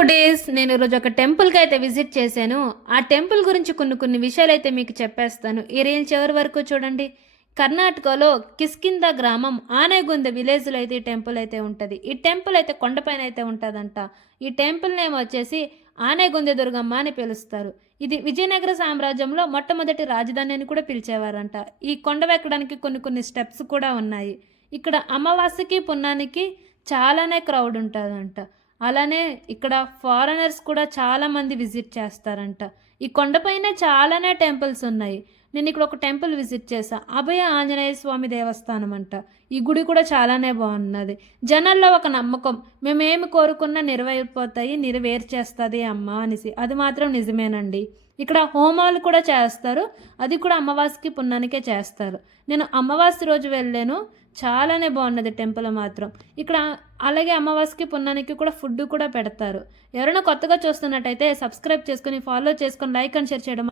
Foodies నేను ఈరోజు ఒక టెంపుల్కి అయితే విజిట్ చేశాను. ఆ టెంపుల్ గురించి కొన్ని విషయాలు అయితే మీకు చెప్పేస్తాను. ఈ రీల్ చివరి వరకు చూడండి. కర్ణాటకలో కిష్కింద గ్రామం ఆనేగుంద విలేజ్లో అయితే ఈ టెంపుల్ అయితే ఉంటుంది. ఈ టెంపుల్ అయితే కొండపైన అయితే ఉంటుందంట. ఈ టెంపుల్ నేమ్ వచ్చేసి ఆనేగుంద దుర్గమ్మ అని పిలుస్తారు. ఇది విజయనగర సామ్రాజ్యంలో మొట్టమొదటి రాజధాని అని కూడా పిలిచేవారంట. ఈ కొండ ఎక్కడానికి కొన్ని స్టెప్స్ కూడా ఉన్నాయి. ఇక్కడ అమావాస్యకి పున్నానికి చాలానే క్రౌడ్ ఉంటుందంట. అలానే ఇక్కడ ఫారెనర్స్ కూడా చాలామంది విజిట్ చేస్తారంట. ఈ కొండపైన చాలానే టెంపుల్స్ ఉన్నాయి. నేను ఇక్కడ ఒక టెంపుల్ విజిట్ చేశా. అభయ ఆంజనేయ స్వామి దేవస్థానం అంట. ఈ గుడి కూడా చాలానే బాగున్నది. జనాల్లో ఒక నమ్మకం, మేమేమి కోరుకున్నా నెరవేరు చేస్తుంది అమ్మ అనేసి. అది మాత్రం నిజమేనండి. ఇక్కడ హోమాలు కూడా చేస్తారు. అది కూడా అమావాస్యకి పున్నానికే చేస్తారు. నేను అమావాస్య రోజు వెళ్ళాను. చాలానే బాగున్నది టెంపుల్ మాత్రం. ఇక్కడ అలాగే అమావాస్యకి పున్నానికి కూడా ఫుడ్ కూడా పెడతారు. ఎవరైనా కొత్తగా చూస్తున్నట్టయితే సబ్స్క్రైబ్ చేసుకుని ఫాలో చేసుకొని లైక్ అండ్ షేర్ చేయడం